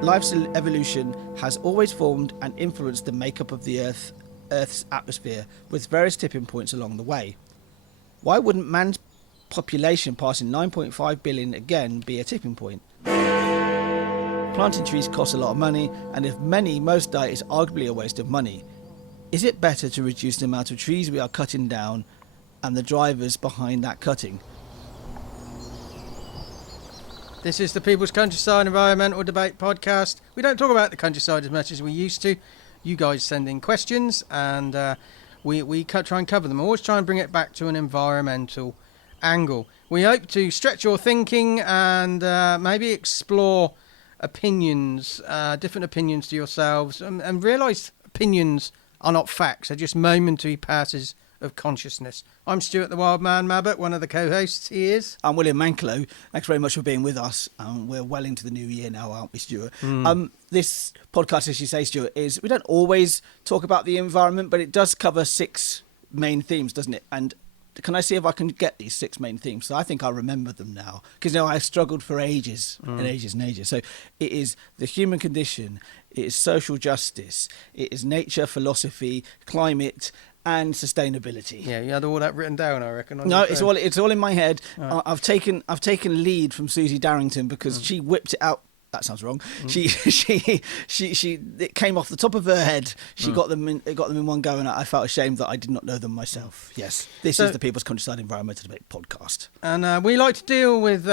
Life's evolution has always formed and influenced the makeup of the Earth's atmosphere, with various tipping points along the way. Why wouldn't man's population passing 9.5 billion again be a tipping point? Planting trees costs a lot of money, and if most die, it's arguably a waste of money. Is it better to reduce the amount of trees we are cutting down and the drivers behind that cutting? This is the People's Countryside Environmental Debate Podcast. We don't talk about the countryside as much as we used to. You guys send in questions and we try and cover them. I always try and bring it back to an environmental angle. We hope to stretch your thinking and maybe explore opinions, different opinions to yourselves, and realise opinions are not facts. They're just momentary passes of consciousness. I'm Stuart the Wildman Mabbutt, one of the co-hosts. He is. I'm William Mankelow. Thanks very much for being with us. We're well into the new year now, aren't we, Stuart? This podcast, as you say, Stuart, is we don't always talk about the environment, but it does cover 6 main themes, doesn't it? And can I see if I can get these 6 main themes? So I think I remember them now, because I struggled for ages and ages and ages. So it is the human condition, it is social justice, it is nature, philosophy, climate, and sustainability. Yeah, you had all that written down, I reckon. No, it's all in my head. Right. I've taken lead from Susie Darrington because she whipped it out. That sounds wrong. It came off the top of her head. She got them in one go, and I felt ashamed that I did not know them myself. Yes, this is the People's Countryside Environmental Debate Podcast, and we like to deal with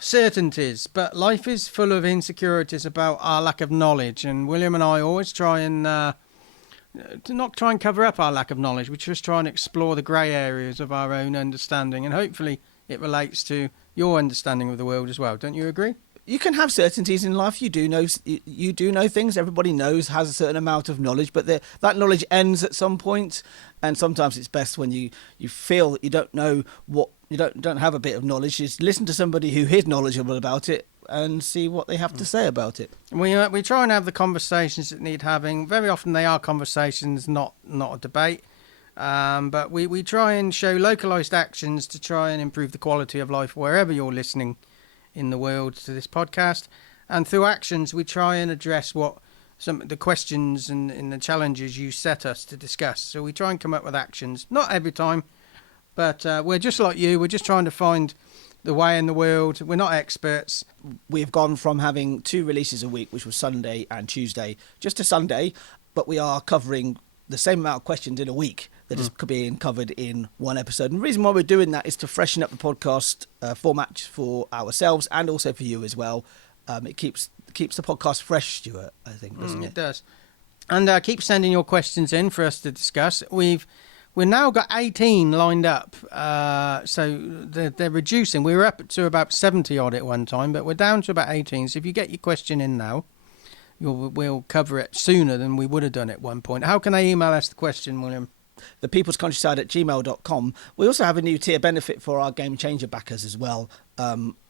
certainties, but life is full of insecurities about our lack of knowledge. And William and I always try and to not try and cover up our lack of knowledge. We just try and explore the grey areas of our own understanding, and hopefully it relates to your understanding of the world as well. Don't you agree? You can have certainties in life. You do know things. Everybody has a certain amount of knowledge, but that knowledge ends at some point. And sometimes it's best when you feel that you don't know what you don't have a bit of knowledge. Just listen to somebody who is knowledgeable about it and see what they have to say about it. We try and have the conversations that need having. Very often they are conversations, not a debate. But we try and show localised actions to try and improve the quality of life wherever you're listening in the world to this podcast. And through actions, we try and address what some of the questions and the challenges you set us to discuss. So we try and come up with actions. Not every time, but we're just like you. We're just trying to find the way in the world. We're not experts. We've gone from having 2 releases a week, which was Sunday and Tuesday, just to Sunday, but we are covering the same amount of questions in a week that is being covered in one episode. And the reason why we're doing that is to freshen up the podcast format for ourselves and also for you as well. It keeps the podcast fresh, Stuart, I think, doesn't it? It does. And keep sending your questions in for us to discuss. We've now got 18 lined up, so they're reducing. We were up to about 70 odd at one time, but we're down to about 18. So if you get your question in now, we'll cover it sooner than we would have done at one point. How can they email us the question, William? thepeoplescountryside@gmail.com. We also have a new tier benefit for our Game Changer backers as well,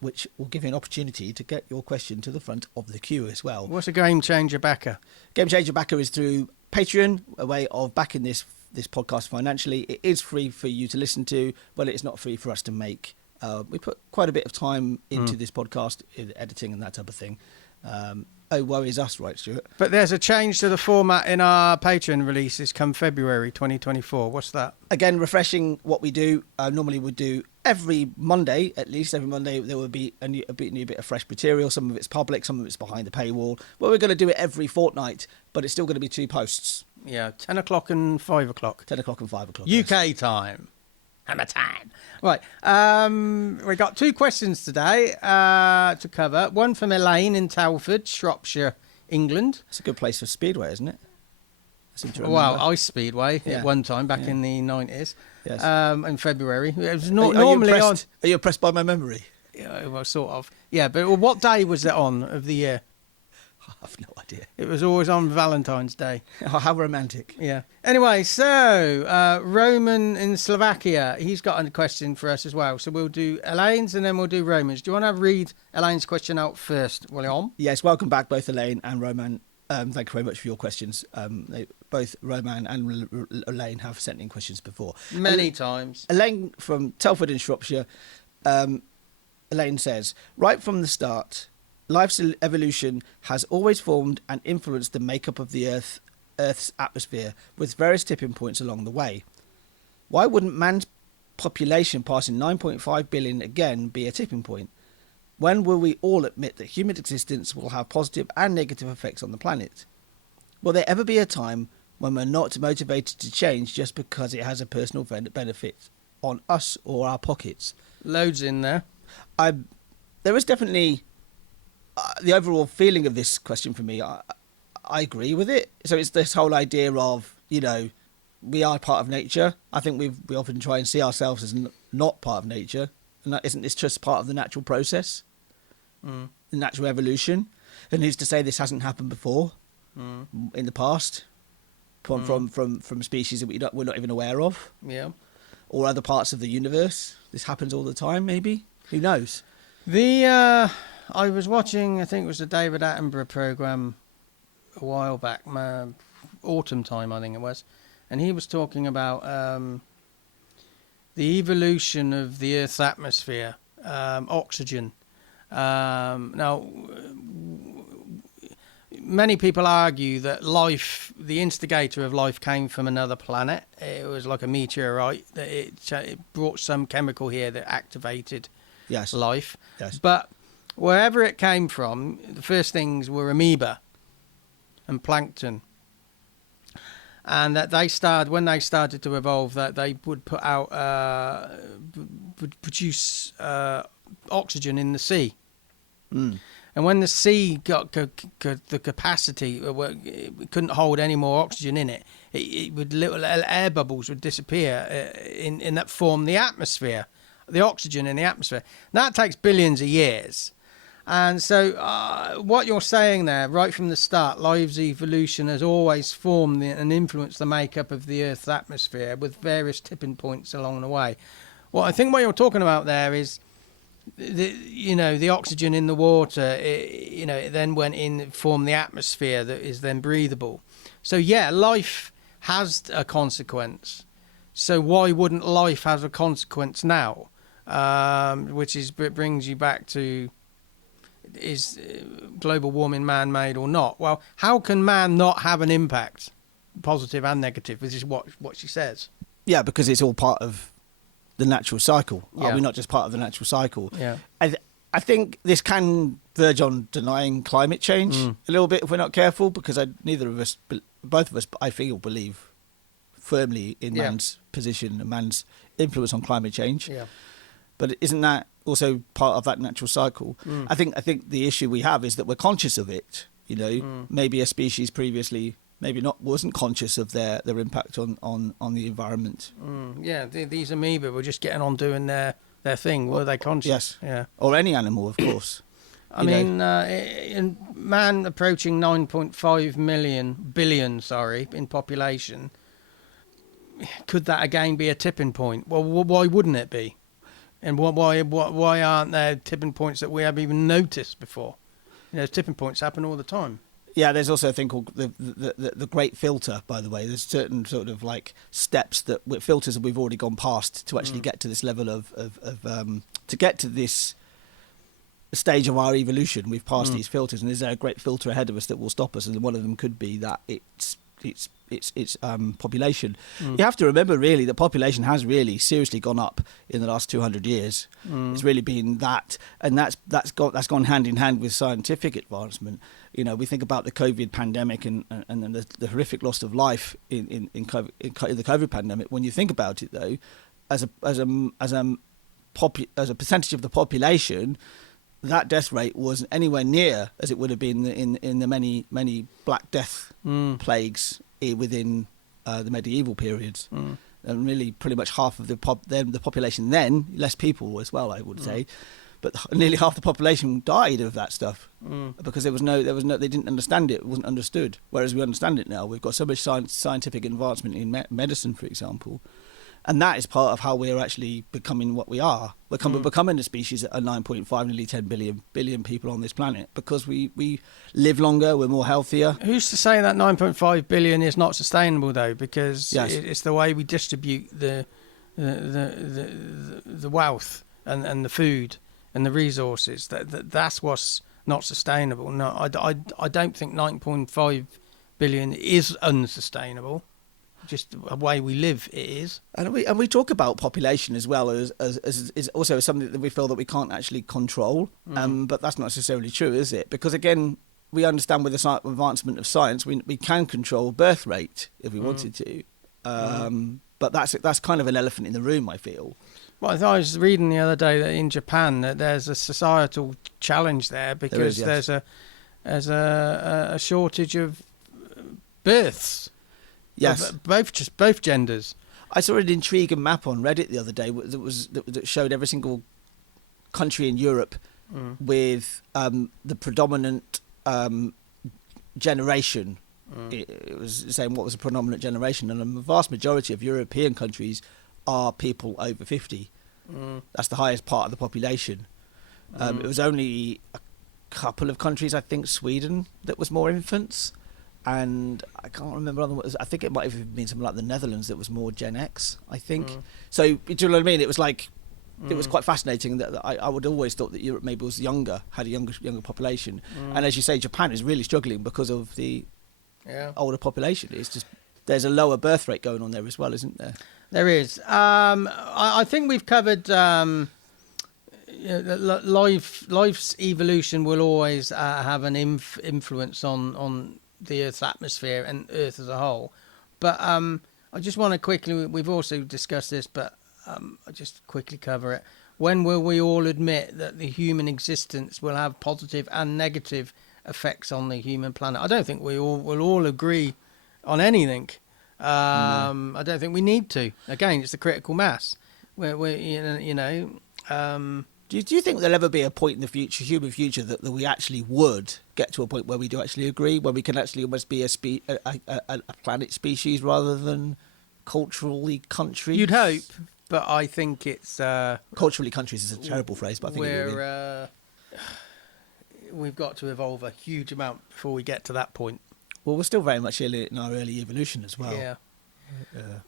which will give you an opportunity to get your question to the front of the queue as well. What's a Game Changer backer? Game Changer backer is through Patreon, a way of backing this podcast financially. It is free for you to listen to, but it's not free for us to make. We put quite a bit of time into this podcast, in editing and that type of thing. Worries us, right, Stuart? But there's a change to the format in our Patreon releases come February 2024. What's that? Again, refreshing what we do. Normally we do every Monday, at least every Monday, there will be a new bit of fresh material. Some of it's public, some of it's behind the paywall. Well, we're going to do it every fortnight, but it's still going to be 2 posts. Yeah, 10 o'clock and 5 o'clock. 10 o'clock and 5 o'clock. UK time. Hammer time. Right. We got 2 questions today to cover. One from Elaine in Telford, Shropshire, England. It's a good place for Speedway, isn't it? Well, Ice Speedway at one time back in the 90s. Yes. In February. It was normally on. Are you impressed by my memory? Yeah, well, sort of. Yeah, but what day was it on of the year? I have no idea. It was always on Valentine's Day. Oh, how romantic. Yeah. Anyway, so Roman in Slovakia, he's got a question for us as well. So we'll do Elaine's and then we'll do Roman's. Do you want to read Elaine's question out first, William? Yes, welcome back, both Elaine and Roman. Thank you very much for your questions. Both Roman and Elaine have sent in questions before. Many times. Elaine from Telford in Shropshire. Elaine says, right from the start, life's evolution has always formed and influenced the makeup of the Earth's atmosphere, with various tipping points along the way. Why wouldn't man's population passing 9.5 billion again be a tipping point? When will we all admit that human existence will have positive and negative effects on the planet? Will there ever be a time when we're not motivated to change just because it has a personal benefit on us or our pockets? Loads in there. There is definitely the overall feeling of this question for me. I agree with it. So it's this whole idea of, we are part of nature. I think we often try and see ourselves as not part of nature. And isn't this just part of the natural process? The natural evolution? And who's to say this hasn't happened before in the past from species that we're not even aware of? Yeah. Or other parts of the universe. This happens all the time, maybe? Who knows? I was watching, I think it was the David Attenborough programme a while back, autumn time I think it was, and he was talking about the evolution of the Earth's atmosphere, oxygen. Now, many people argue that life, the instigator of life, came from another planet. It was like a meteorite, that it brought some chemical here that activated life. Yes. But wherever it came from, the first things were amoeba and plankton. And that when they started to evolve, that they would put out, would produce oxygen in the sea. And when the sea got the capacity, it couldn't hold any more oxygen in it, it would, little air bubbles would disappear in that form the atmosphere, the oxygen in the atmosphere. That takes billions of years. And so what you're saying there, right from the start, life's evolution has always formed and influenced the makeup of the Earth's atmosphere with various tipping points along the way. Well, I think what you're talking about there is, the oxygen in the water, it then went in, formed the atmosphere that is then breathable. So, yeah, life has a consequence. So why wouldn't life have a consequence now? Which brings you back to, is global warming man-made or not? Well, how can man not have an impact, positive and negative? This is what she says. Yeah, because it's all part of the natural cycle. Yeah. Are we not just part of the natural cycle? Yeah. I think this can verge on denying climate change a little bit if we're not careful, because both of us, I feel, believe firmly in man's position and man's influence on climate change. Yeah. But isn't that also part of that natural cycle? I think the issue we have is that we're conscious of it. Maybe a species previously wasn't conscious of their impact on the environment. These amoeba were just getting on doing their thing. Were they conscious? Yes. Yeah. Or any animal, of course. I mean, in man approaching 9.5 billion in population, could that again be a tipping point? Well, why wouldn't it be? And why aren't there tipping points that we haven't even noticed before? Tipping points happen all the time. Yeah, there's also a thing called the Great Filter, by the way. There's certain sort of like steps filters that we've already gone past to actually get to this level of to get to this stage of our evolution. We've passed these filters, and is there a great filter ahead of us that will stop us? And one of them could be that it's population. You have to remember, really, that population has really seriously gone up in the last 200 years. It's really been that, and that's gone hand in hand with scientific advancement. We think about the COVID pandemic and the horrific loss of life in the COVID pandemic. When you think about it, though, as a percentage of the population, that death rate wasn't anywhere near as it would have been in the many Black Death plagues within the medieval periods. And really pretty much half of the population then, less people as well, I would say, but nearly half the population died of that stuff because there was no, they didn't understand it. It wasn't understood. Whereas we understand it now. We've got so much scientific advancement in medicine, for example. And that is part of how we're actually becoming what we are. We're becoming a species that are 9.5, nearly 10 billion people on this planet because we live longer, we're more healthier. Who's to say that 9.5 billion is not sustainable, though? Because it's the way we distribute the wealth and the food and the resources. That's what's not sustainable. No, I don't think 9.5 billion is unsustainable. Just the way we live, it is. And we talk about population as well as also something that we feel that we can't actually control. But that's not necessarily true, is it? Because again, we understand with the advancement of science, we can control birth rate if we wanted to. But that's kind of an elephant in the room, I feel. Well, I was reading the other day that in Japan that there's a societal challenge there because there's a shortage of births. Yes, of both genders. I saw an intriguing map on Reddit the other day that showed every single country in Europe with the predominant generation. It was saying what was the predominant generation, and the vast majority of European countries are people over 50. That's the highest part of the population. It was only a couple of countries, I think Sweden, that was more infants. And I can't remember other ones. I think it might have been something like the Netherlands that was more Gen X, I think. So, do you know what I mean? It was like, it was quite fascinating that I would always thought that Europe maybe was younger, had a younger population. And as you say, Japan is really struggling because of the older population. It's just, there's a lower birth rate going on there as well, isn't there? There is. I think we've covered life's evolution will always have an influence on the Earth's atmosphere and Earth as a whole. But I just want to quickly, we've also discussed this, but I'll just quickly cover it. When will we all admit that the human existence will have positive and negative effects on the human planet? I don't think we will all agree on anything. I don't think we need to. Again, it's the critical mass. Do you think there'll ever be a point in the future, human future, that we actually would get to a point where we do actually agree, where we can actually almost be a planet species rather than culturally countries? You'd hope, but I think it's... culturally countries is a terrible phrase, but I think we've got to evolve a huge amount before we get to that point. Well, we're still very much in our early evolution as well. Yeah.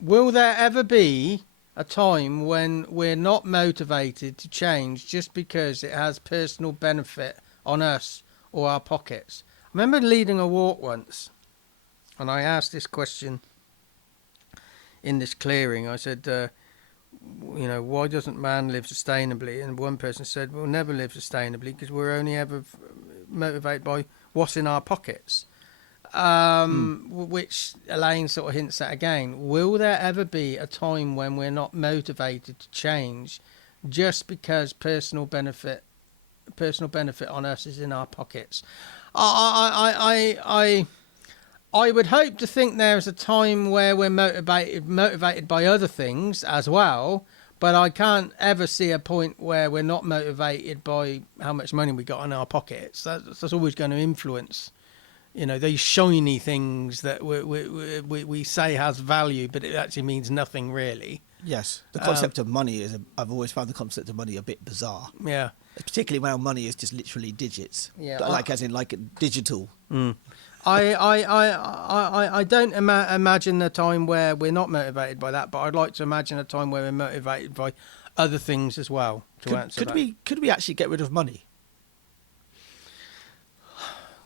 Will there ever be a time when we're not motivated to change just because it has personal benefit on us or our pockets? I remember leading a walk once, and I asked this question in this clearing. I said, why doesn't man live sustainably? And one person said, we'll never live sustainably because we're only ever motivated by what's in our pockets. Which Elaine sort of hints at again. Will there ever be a time when we're not motivated to change just because personal benefit on us is in our pockets? I would hope to think there is a time where we're motivated by other things as well, but I can't ever see a point where we're not motivated by how much money we got in our pockets. That's always going to influence. These shiny things that we say has value, but it actually means nothing really. Yes, the concept of money I've always found the concept of money a bit bizarre. Yeah, particularly when money is just literally digits. Yeah, as in digital. I don't imagine a time where we're not motivated by that, but I'd like to imagine a time where we're motivated by other things as well. Could we actually get rid of money?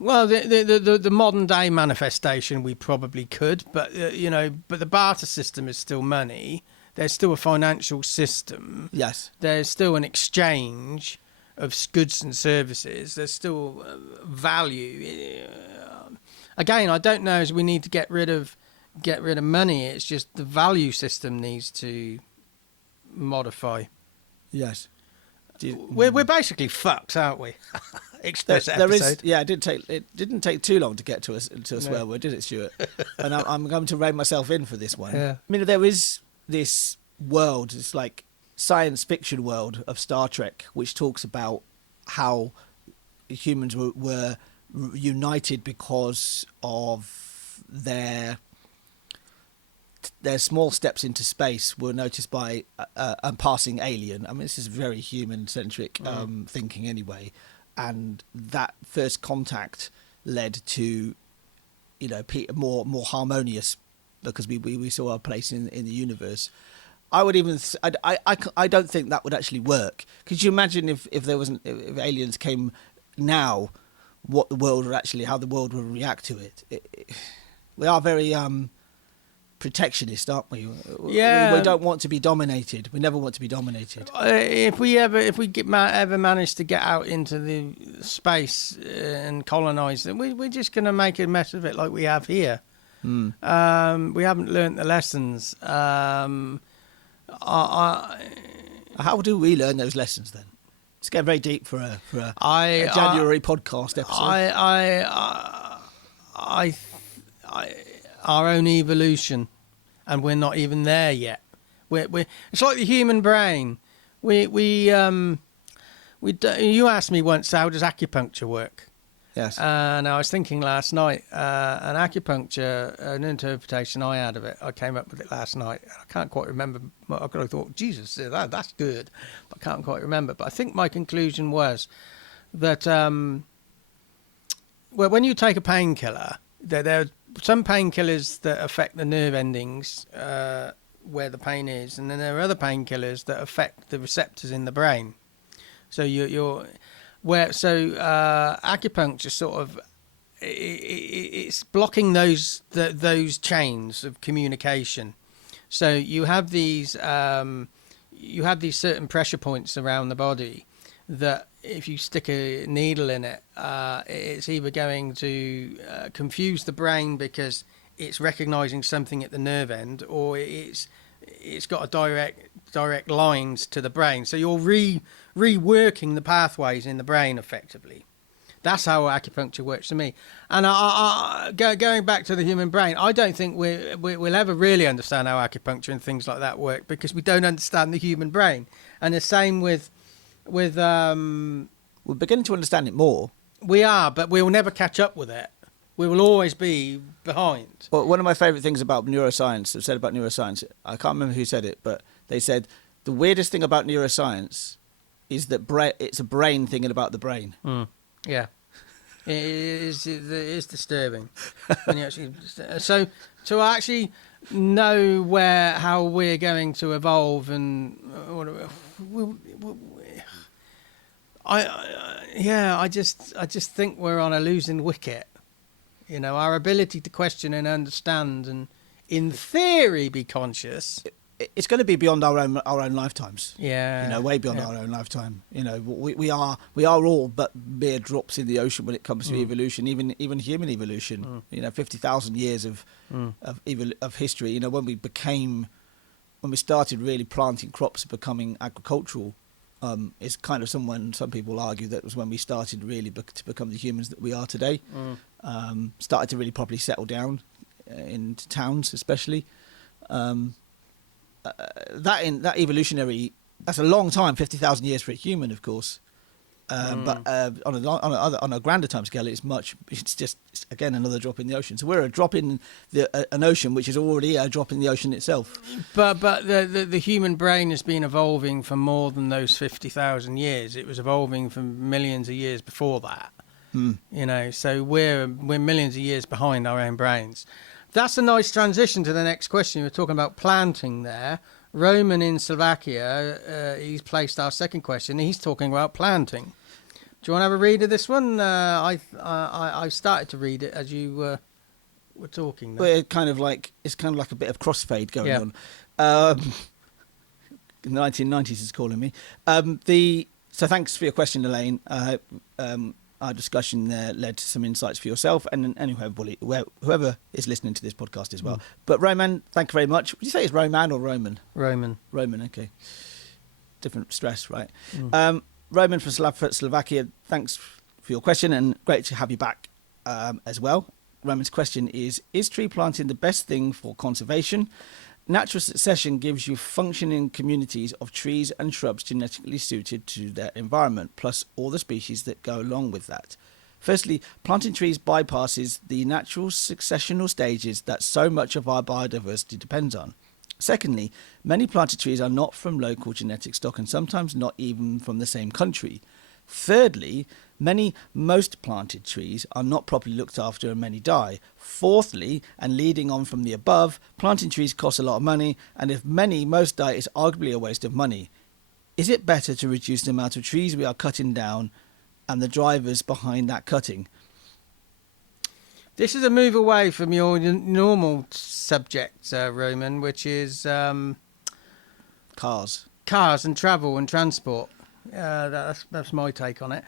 Well, the modern day manifestation we probably could, but but the barter system is still money. There's still a financial system. Yes. There's still an exchange of goods and services. There's still value. Again, I don't know as we need to get rid of money. It's just the value system needs to modify. Yes. We're basically fucked, aren't we? There is, yeah. It didn't take too long to get to a swear word, did it, Stuart? And I'm going to rein myself in for this one. Yeah. I mean, there is this world, it's like science fiction world of Star Trek, which talks about how humans were united because of their small steps into space were noticed by a passing alien. I mean, this is very human-centric thinking anyway. And that first contact led to, more harmonious, because we saw our place in the universe. I would even I don't think that would actually work. Could you imagine if aliens came now what the world would actually, how the world will react to it. We are very protectionist, aren't we? Yeah. We don't want to be dominated. We never want to be dominated. If we ever manage to get out into the space and colonize them, we're just going to make a mess of it like we have here. We haven't learnt the lessons. How do we learn those lessons then? It's getting very deep for a January podcast episode. Our own evolution, and we're not even there yet. It's like the human brain. You asked me once, how does acupuncture work? Yes. And I was thinking last night, an acupuncture, an interpretation I had of it. I came up with it last night. I can't quite remember. I thought, Jesus, that's good, but I can't quite remember. But I think my conclusion was that, well, when you take a painkiller, there are some painkillers that affect the nerve endings where the pain is, and then there are other painkillers that affect the receptors in the brain. So acupuncture sort of it's blocking those chains of communication. So you have these certain pressure points around the body that if you stick a needle in it, it's either going to confuse the brain because it's recognizing something at the nerve end, or it's got a direct lines to the brain. So you're reworking the pathways in the brain effectively. That's how acupuncture works to me. And going back to the human brain, I don't think we'll ever really understand how acupuncture and things like that work, because we don't understand the human brain. And the same with we're beginning to understand it more. We are, but we will never catch up with it. We will always be behind. Well, one of my favourite things about neuroscience, I've said about neuroscience, I can't remember who said it, but they said the weirdest thing about neuroscience is that it's a brain thinking about the brain. Yeah, it is disturbing. When you actually, so to actually know how we're going to evolve and I just think we're on a losing wicket. You know, our ability to question and understand and, in theory, be conscious. It's going to be beyond our own lifetimes. Yeah, you know, way beyond our own lifetime. You know, we are all but mere drops in the ocean when it comes to evolution, even human evolution. You know, 50,000 years of history. You know, when we started really planting crops and becoming agricultural. It's kind of some people argue that was when we started really to become the humans that we are today. Started to really properly settle down into towns, especially. That evolutionary, that's a long time, 50,000 years for a human, of course. But on a grander time scale, it's just again another drop in the ocean. So we're a drop in an ocean, which is already a drop in the ocean itself. But the human brain has been evolving for more than those 50,000 years. It was evolving for millions of years before that. You know, so we're millions of years behind our own brains. That's a nice transition to the next question. We're talking about planting there. Roman in Slovakia, he's placed our second question. He's talking about planting. Do you want to have a read of this one? I started to read it as you were talking. Well, it's kind of like a bit of crossfade going on. The 1990s is calling me. So thanks for your question, Elaine. Our discussion there led to some insights for yourself and whoever is listening to this podcast as well. But Roman, thank you very much. Would you say it's Roman or Roman? Roman, okay. Different stress, right? Roman from Slovakia, thanks for your question and great to have you back as well. Roman's question is tree planting the best thing for conservation? Natural succession gives you functioning communities of trees and shrubs genetically suited to their environment, plus all the species that go along with that. Firstly, planting trees bypasses the natural successional stages that so much of our biodiversity depends on. Secondly, many planted trees are not from local genetic stock and sometimes not even from the same country. Thirdly, most planted trees are not properly looked after and many die. Fourthly, and leading on from the above, planting trees costs a lot of money, and if most die, it's arguably a waste of money. Is it better to reduce the amount of trees we are cutting down and the drivers behind that cutting. This is a move away from your normal subject, Roman, which is Cars and travel and transport. That's my take on it.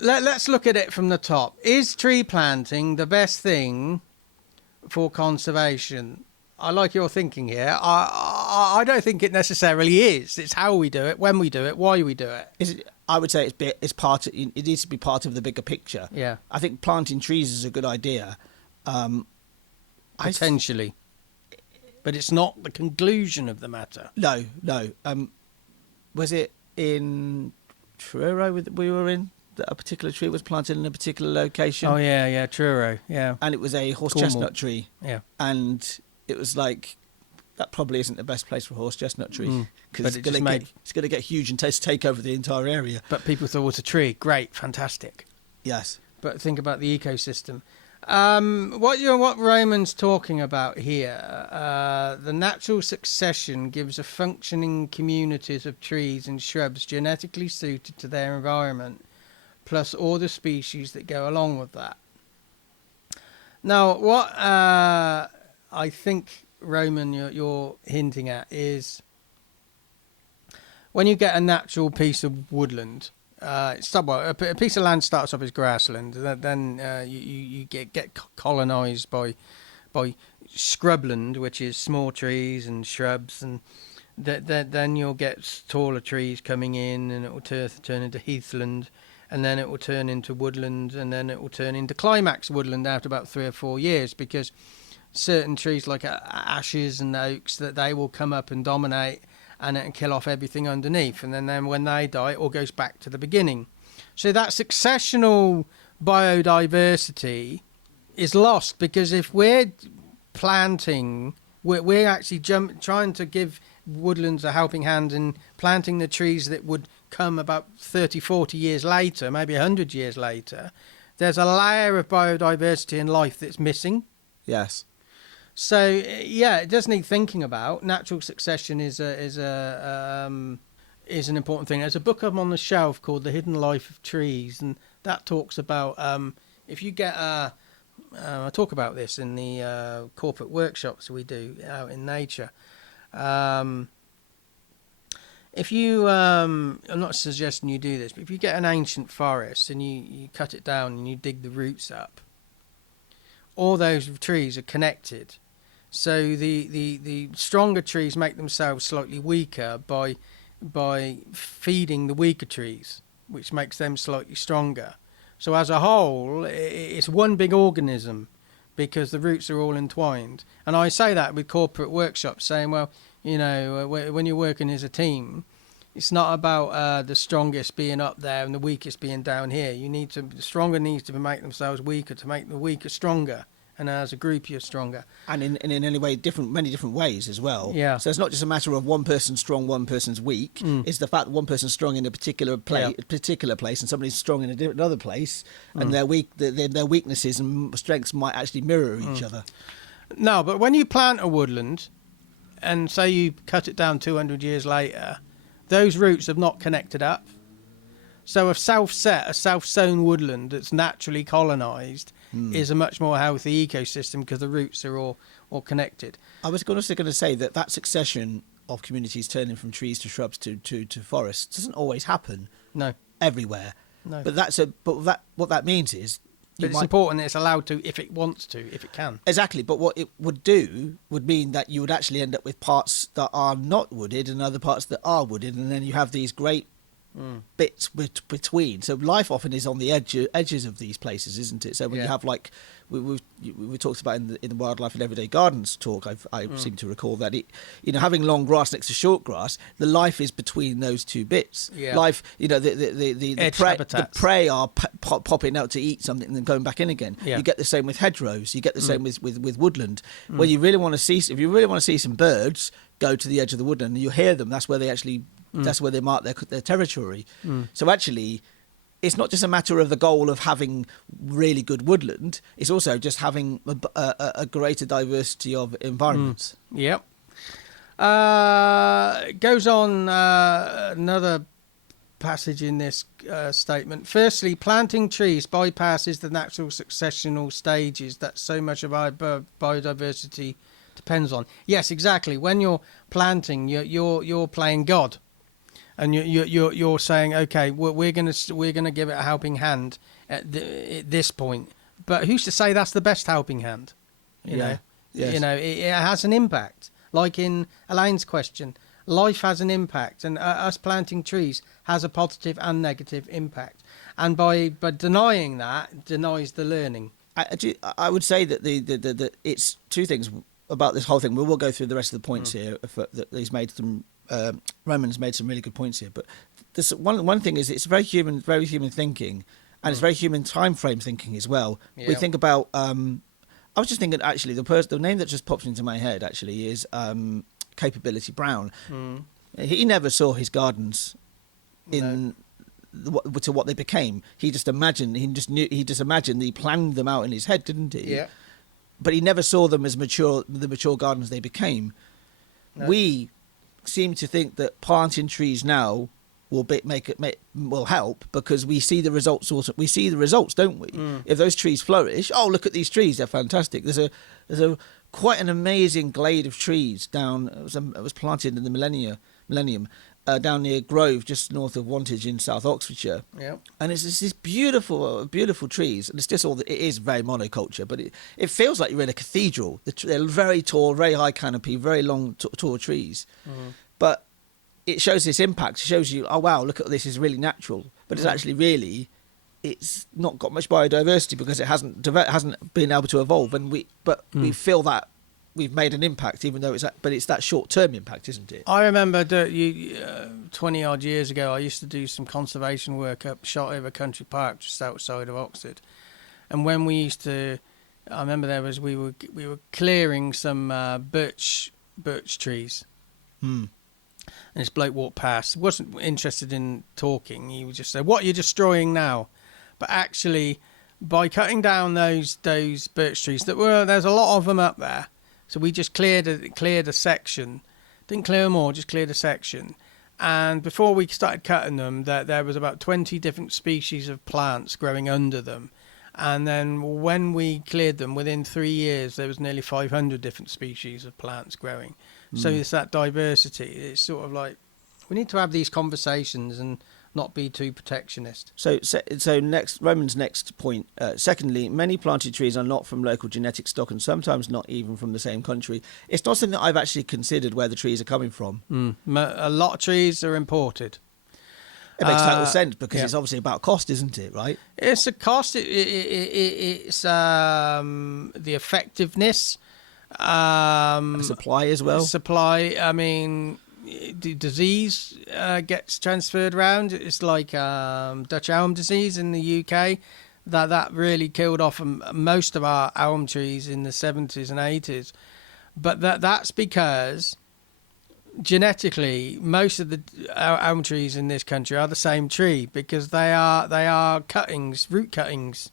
Let's look at it from the top. Is tree planting the best thing for conservation? I like your thinking here. I don't think it necessarily is. It's how we do it, when we do it, why we do it. I would say it's part. It needs to be part of the bigger picture. Yeah. I think planting trees is a good idea. Potentially. But it's not the conclusion of the matter. No. Was it in Truro we were in that a particular tree was planted in a particular location? Oh yeah, Truro, yeah. And it was a horse Cornwall. chestnut tree. Yeah. And it was like, that probably isn't the best place for a horse chestnut tree because But it's going to get huge and take over the entire area. But people thought it was a tree. Great, fantastic. Yes. But think about the ecosystem. What Roman's talking about here, the natural succession gives a functioning communities of trees and shrubs genetically suited to their environment, plus all the species that go along with that. Now, what I think, Roman, you're hinting at is when you get a natural piece of woodland, a piece of land starts off as grassland, then you get colonised by scrubland, which is small trees and shrubs, and then you'll get taller trees coming in, and it will turn into heathland, and then it will turn into woodland, and then it will turn into climax woodland after about 3 or 4 years, because certain trees like ashes and oaks, that they will come up and dominate and kill off everything underneath, and then when they die it all goes back to the beginning. So that successional biodiversity is lost, because if we're planting, we're actually trying to give woodlands a helping hand in planting the trees that would come about 30-40 years later, maybe 100 years later. There's a layer of biodiversity and life that's missing. Yes. So yeah, it does need thinking about. Natural succession is an important thing. There's a book up on the shelf called The Hidden Life of Trees, and that talks about if you get I talk about this in the corporate workshops we do out in nature. If you, I'm not suggesting you do this, but if you get an ancient forest and you cut it down and you dig the roots up, all those trees are connected. So the stronger trees make themselves slightly weaker by feeding the weaker trees, which makes them slightly stronger. So as a whole, it's one big organism, because the roots are all entwined. And I say that with corporate workshops, saying, well, you know, when you're working as a team, it's not about the strongest being up there and the weakest being down here. The stronger needs to make themselves weaker to make the weaker stronger. And as a group, you're stronger. And in any way, many different ways as well. Yeah. So it's not just a matter of one person's strong, one person's weak. It's the fact that one person's strong in a particular place, and somebody's strong in another place, and their weaknesses and strengths might actually mirror each other. No, but when you plant a woodland, and say you cut it down 200 years later, those roots have not connected up. So a self-sown woodland that's naturally colonised is a much more healthy ecosystem, because the roots are all connected. I was also going to say that succession of communities turning from trees to shrubs to forests doesn't always happen. No. Everywhere. No. But what that means is, but it's important that it's allowed to, if it wants to, if it can. Exactly, but what it would mean that you would actually end up with parts that are not wooded and other parts that are wooded, and then you have these great bits between. So life often is on the edges of these places, isn't it? So when you have, like we talked about in the Wildlife and Everyday Gardens talk, I seem to recall that having long grass next to short grass, the life is between those two bits. Yeah. Life, the prey are popping out to eat something and then going back in again. Yeah. You get the same with hedgerows. You get the same with woodland. When you really want to see, if you really want to see some birds, go to the edge of the woodland and you hear them. That's where they actually. That's where they mark their territory. So actually, it's not just a matter of the goal of having really good woodland. It's also just having a greater diversity of environments. It goes on another passage in this statement. Firstly, planting trees bypasses the natural successional stages that so much of our biodiversity depends on. Yes, exactly. When you're planting, you're playing God, and you're saying, okay, we're gonna give it a helping hand at this point. But who's to say that's the best helping hand? You know, yes. you know, it has an impact. Like in Elaine's question, life has an impact, and us planting trees has a positive and negative impact. And by denying that, denies the learning. I would say that the it's two things about this whole thing. We will go through the rest of the points here. That he's made some. Roman's made some really good points here. But this one thing is it's very human thinking, and it's very human time frame thinking as well. Yeah. We think about. I was just thinking actually the name that just pops into my head actually is Capability Brown. He never saw his gardens in to what they became. He just imagined. He just imagined. He planned them out in his head, didn't he? Yeah. But he never saw them as the mature gardens they became. No. We seem to think that planting trees now will help because we see the results. We see the results, don't we? If those trees flourish, oh look at these trees, they're fantastic. There's a quite an amazing glade of trees down. It was planted in the millennium down near Grove, just north of Wantage in South Oxfordshire. Yeah. And it's just these beautiful trees, and it's just it is very monoculture, but it feels like you're in a cathedral. They're very tall, very high canopy, very long, tall trees, but it shows this impact. It shows you, oh wow, look at this, is really natural, but it's actually it's not got much biodiversity because it hasn't been able to evolve, and we feel that we've made an impact, even though it's that short-term impact, isn't it? I remember that 20 odd years ago, I used to do some conservation work up Shotover Country Park, just outside of Oxford, and when we used to, I remember we were clearing some birch trees. And this bloke walked past. He wasn't interested in talking. He would just say, "What are you destroying now?" But actually, by cutting down those birch trees, there's a lot of them up there. So we just cleared a section. Didn't clear them all, just cleared a section. And before we started cutting them, there was about 20 different species of plants growing under them. And then when we cleared them, within 3 years, there was nearly 500 different species of plants growing. So it's that diversity. It's sort of like we need to have these conversations and not be too protectionist. So next, Roman's next point. Secondly, many planted trees are not from local genetic stock and sometimes not even from the same country. It's not something that I've actually considered where the trees are coming from. A lot of trees are imported. It makes total sense because it's obviously about cost, isn't it, right? It's a cost. It's the effectiveness. Supply as well. Supply. I mean, disease gets transferred around. It's like Dutch elm disease in the UK. That really killed off most of our elm trees in the 70s and 80s. But that's because genetically most of the elm trees in this country are the same tree because they are root cuttings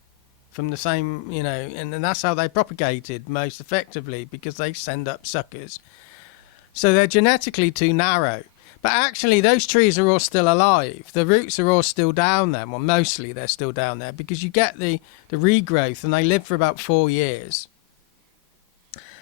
from the same, and that's how they propagated most effectively because they send up suckers. So they're genetically too narrow. But actually those trees are all still alive. The roots are all still down there. Well, mostly they're still down there because you get the regrowth and they live for about 4 years.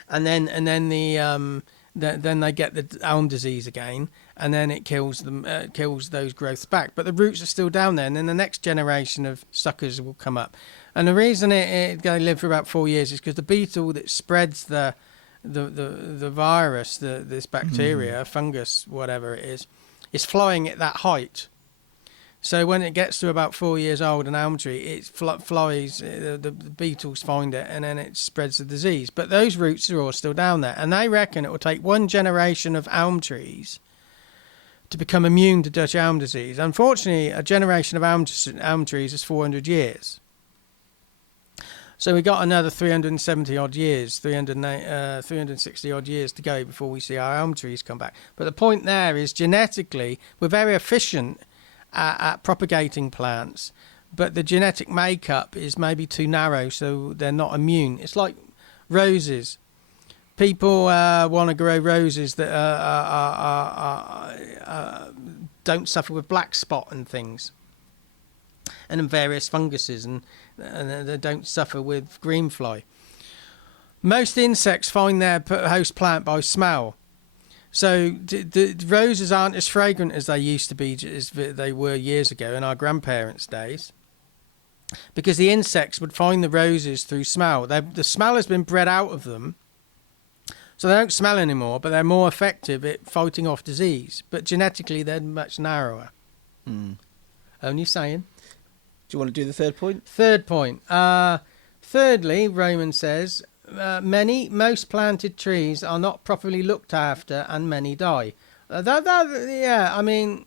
And then they get the elm disease again, and then it kills them, kills those growths back. But the roots are still down there, and then the next generation of suckers will come up. And the reason they live for about 4 years is because the beetle that spreads the virus, this bacteria, fungus, whatever it is flying at that height. So when it gets to about 4 years old, an elm tree, it flies, the beetles find it, and then it spreads the disease. But those roots are all still down there, and they reckon it will take one generation of elm trees to become immune to Dutch elm disease. Unfortunately, a generation of elm trees is 400 years. So we got another 370 odd years, 360 odd years to go before we see our elm trees come back. But the point there is genetically, we're very efficient at propagating plants, but the genetic makeup is maybe too narrow, so they're not immune. It's like roses. People want to grow roses that are don't suffer with black spot and things, and then various funguses, and they don't suffer with green fly. Most insects find their host plant by smell. So the roses aren't as fragrant as they used to be, as they were years ago in our grandparents' days, because the insects would find the roses through smell. The smell has been bred out of them, so they don't smell anymore, but they're more effective at fighting off disease. But genetically, they're much narrower. Only saying. Do you want to do the third point? Third point. Thirdly, Roman says, most planted trees are not properly looked after, and many die. Yeah, I mean,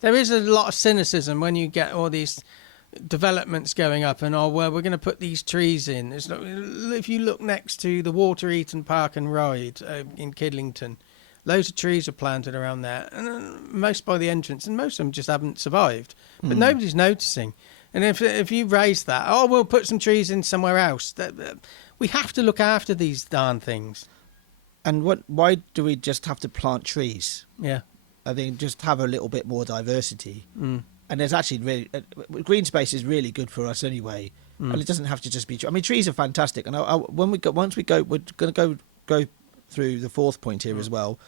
there is a lot of cynicism when you get all these developments going up, and we're going to put these trees in. If you look next to the Water Eaton Park and Ride in Kidlington, loads of trees are planted around there, and most by the entrance, and most of them just haven't survived. But nobody's noticing. And if you raise that, we'll put some trees in somewhere else. We have to look after these darn things. And why do we just have to plant trees? Yeah. I think just have a little bit more diversity. And there's actually really green space is really good for us anyway. And it doesn't have to just be. I mean, trees are fantastic. And we're going to go through the fourth point here as well.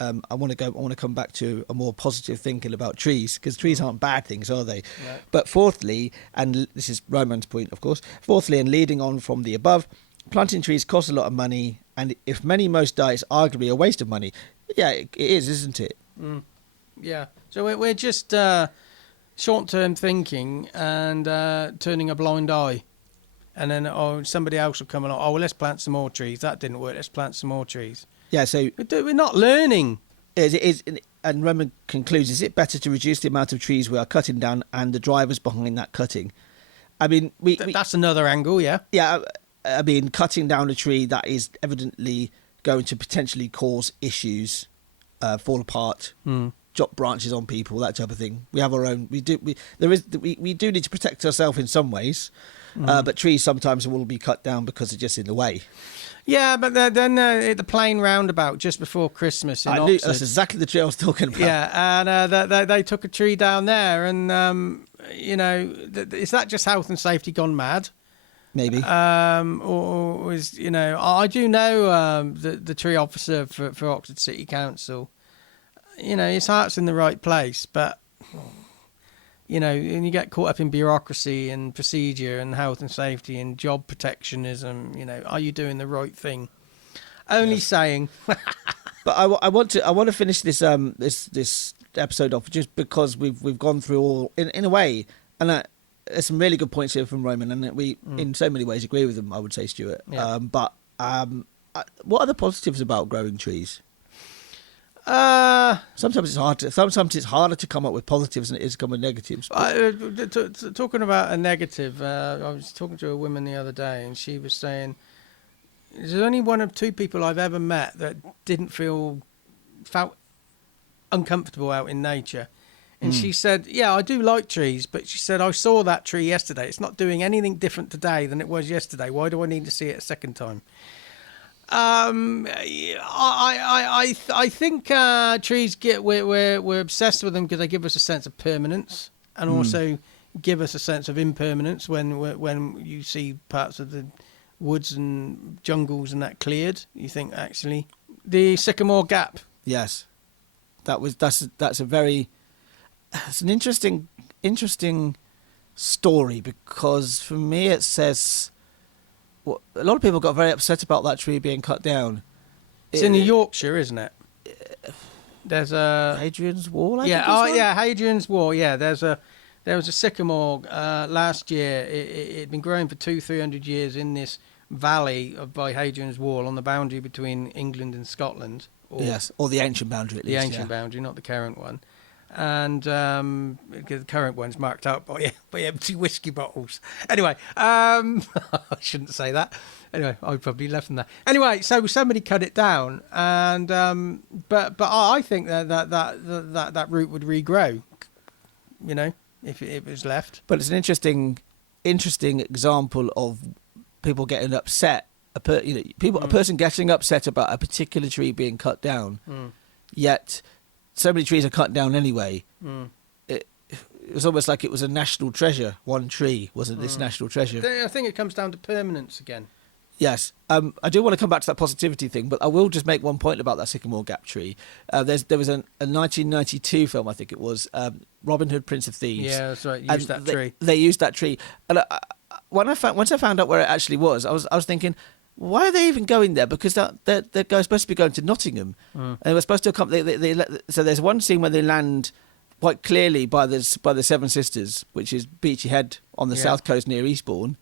I want to come back to a more positive thinking about trees, because trees aren't bad things, are they? Right. But fourthly, and this is Roman's point, of course, fourthly, and leading on from the above, planting trees costs a lot of money, and if most die, it's arguably a waste of money. Yeah, it is, isn't it? Yeah. So we're just short-term thinking and turning a blind eye. And then somebody else will come along, well, let's plant some more trees. That didn't work, let's plant some more trees. Yeah, so we're not learning. And Roman concludes, is it better to reduce the amount of trees we are cutting down and the drivers behind that cutting? I mean, that's another angle, yeah. Yeah, I mean, cutting down a tree that is evidently going to potentially cause issues, fall apart, drop branches on people, that type of thing. We have our own. We do need to protect ourselves in some ways, but trees sometimes will be cut down because they're just in the way. Yeah, but then at the plain roundabout just before Christmas in Oxford, that's exactly the tree I was talking about. Yeah, and they took a tree down there, and is that just health and safety gone mad? Maybe. Or is I do know the tree officer for Oxford City Council. His heart's in the right place, but and you get caught up in bureaucracy and procedure and health and safety and job protectionism. Are you doing the right thing? Only saying. But I want to finish this this episode off just because we've gone through all in a way, and there's some really good points here from Roman, and we in so many ways agree with them. I would say, Stuart. Yeah. But what are the positives about growing trees? Sometimes it's harder to come up with positives than it is to come with negatives. Talking about a negative, I was talking to a woman the other day, and she was saying there's only one or two people I've ever met that felt uncomfortable out in nature. And she said, yeah, I do like trees, but she said, I saw that tree yesterday. It's not doing anything different today than it was yesterday. Why do I need to see it a second time? I think trees we're obsessed with them because they give us a sense of permanence, and also give us a sense of impermanence when you see parts of the woods and jungles and that cleared. You think actually the Sycamore Gap. Yes, that's an interesting story, because for me it says. A lot of people got very upset about that tree being cut down. It's in Yorkshire, isn't it? There's a Hadrian's Wall. Hadrian's Wall. Yeah, there was a sycamore last year. It'd been growing for 200-300 years in this valley by Hadrian's Wall on the boundary between England and Scotland. Or the ancient boundary at least. The ancient boundary, not the current one. And the current one's marked out by empty whiskey bottles. Anyway, I shouldn't say that. Anyway, I'd probably left them there. Anyway, so somebody cut it down, and but I think that root would regrow. If it was left. But it's an interesting example of people getting upset. A person getting upset about a particular tree being cut down, yet so many trees are cut down anyway. It was almost like it was a national treasure. One tree wasn't this national treasure. I think it comes down to permanence again. Yes. I do want to come back to that positivity thing, but I will just make one point about that sycamore gap tree. There was a 1992 film, I think it was, Robin Hood, Prince of Thieves. Yeah, that's right. Tree. They used that tree. And once I found out where it actually was, I was thinking, why are they even going there? Because they're supposed to be going to Nottingham. And they were supposed to come. So there's one scene where they land quite clearly by the Seven Sisters, which is Beachy Head on the south coast near Eastbourne.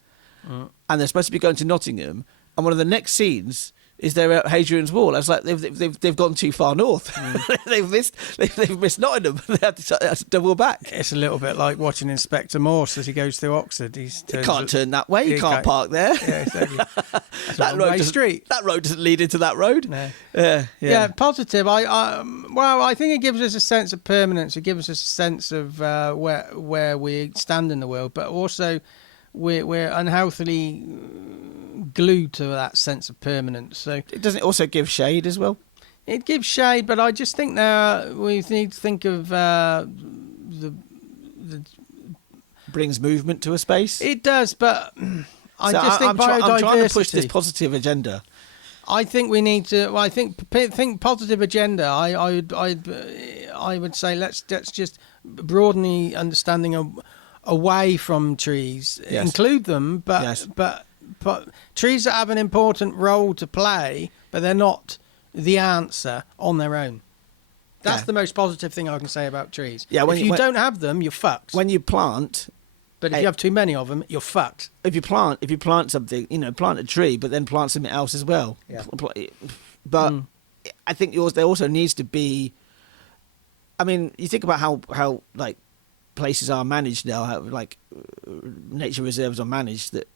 And they're supposed to be going to Nottingham, and one of the next scenes is they're at Hadrian's Wall. I was like, they've gone too far north. they've missed Nottingham. They have to double back. It's a little bit like watching Inspector Morse as he goes through Oxford. You can't turn that way. You can't park there. Yeah, exactly. That road doesn't lead into that road. No. Yeah. Positive. I think it gives us a sense of permanence. It gives us a sense of where we stand in the world, but also we're unhealthily glued to that sense of permanence. So it doesn't also give shade as well. It gives shade, but I just think now we need to think of the brings movement to a space. It does, but I'm trying to push this positive agenda. I think we need to. Well, I think positive agenda. I would say let's just broaden the understanding away from trees, include them, but trees that have an important role to play, but they're not the answer on their own. That's the most positive thing I can say about trees. Yeah, if you don't have them, you're fucked. When you plant, but if you have too many of them, you're fucked. If you plant something, plant a tree, but then plant something else as well. Yeah. But I think there also needs to be. I mean, you think about how like places are managed now, how like nature reserves are managed, that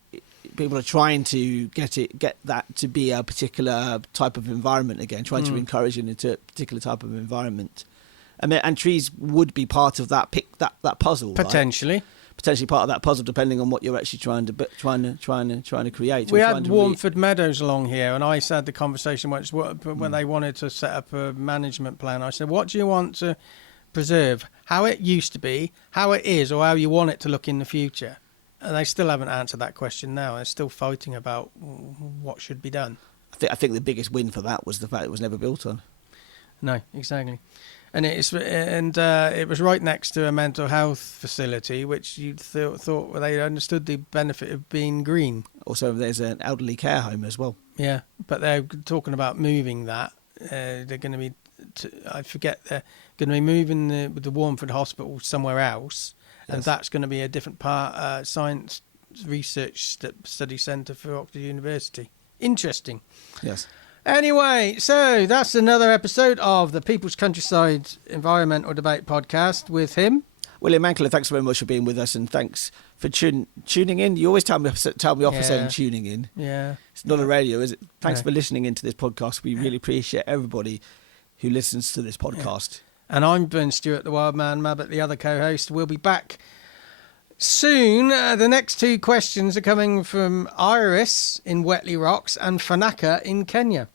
people are trying to get that to be a particular type of environment again, trying to encourage it into a particular type of environment. I mean, and trees would be part of that puzzle, potentially. Right? Potentially part of that puzzle, depending on what you're actually trying to create. We had Warmford Meadows along here, and I had the conversation once when they wanted to set up a management plan. I said, "What do you want to preserve? How it used to be, how it is, or how you want it to look in the future?" And they still haven't answered that question now. They're still fighting about what should be done. I think the biggest win for that was the fact it was never built on. No, exactly. And it was right next to a mental health facility, which you thought they understood the benefit of being green. Also, there's an elderly care home as well. Yeah, but they're talking about moving that. They're going to be, I forget, they're going to be moving the Warmford Hospital somewhere else, and that's going to be a different part, science research study centre for Oxford University. Interesting. Yes. Anyway, so that's another episode of the People's Countryside Environmental Debate Podcast with him, William Mankelow. Thanks very much for being with us, and thanks for tuning in. You always tell me off for saying tuning in. Yeah. It's not a radio, is it? Thanks for listening into this podcast. We really appreciate everybody who listens to this podcast. Yeah. And I'm Ben Stuart, the Wildman, Mabbutt, the other co-host. We'll be back soon. The next two questions are coming from Iris in Wetley Rocks and Fanaka in Kenya.